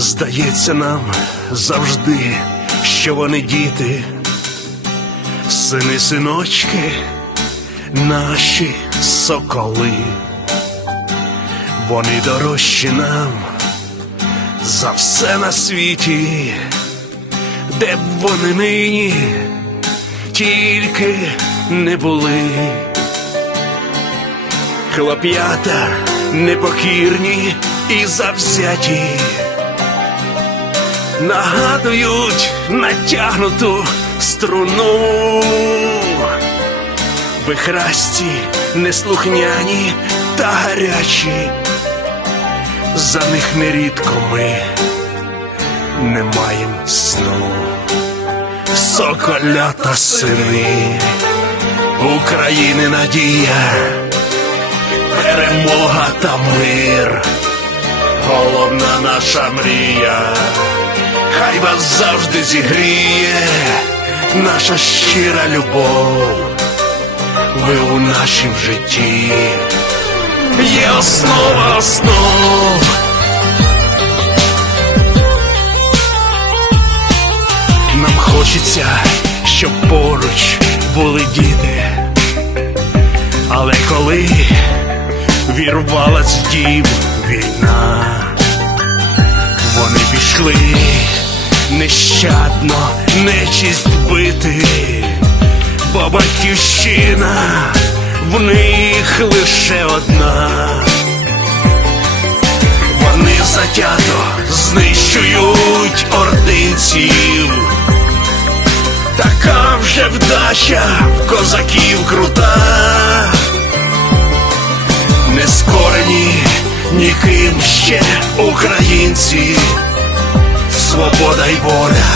Здається нам завжди, що вони діти, сини синочки, наші соколи, вони дорожчі нам за все на світі, де б вони нині тільки не були. Хлоп'ята непокірні і завзяті, нагадують натягнуту струну, вихрасті, неслухняні та гарячі, за них нерідко ми не маємо сну. Соколята сини, України надія перемога та мир, головна наша мрія, хай вас завжди зігріє, наша щира любов, ви у нашім житті, є основа основ. Нам хочеться, щоб поруч були діти. Але коли вірвалась дім війна, вони пішли нещадно, нечисть бити, бо батьківщина в них лише одна. Вони затято знищують ординців. Така вже вдача в козаків крута, не скорені ніким ще українці, свобода й воля,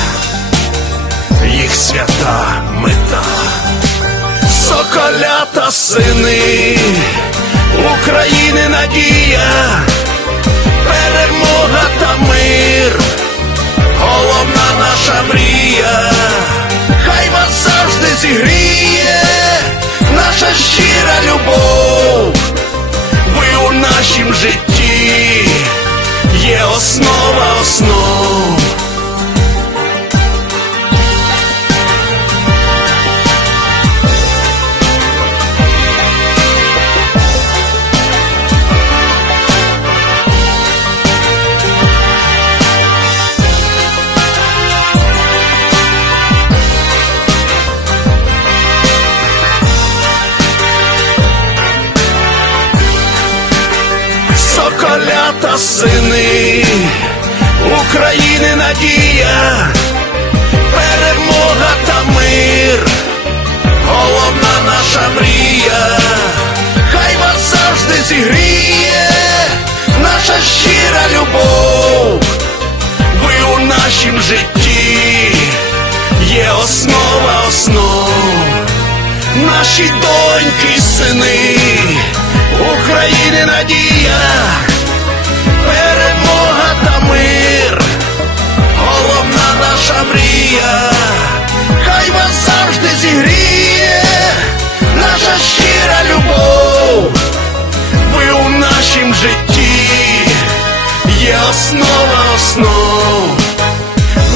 їх свята мета, соколята сини, України надія, перемога та мир, головна наша мрія. Хай вас завжди зігріє Соколята сини, України надія, перемога та мир, головна наша мрія, хай вас завжди зігріє, наша щира любов, ви у нашім житті є основа основ, наші доньки сини. України надія, основа основ,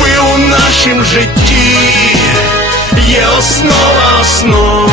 ви у нашім житті є основа основ.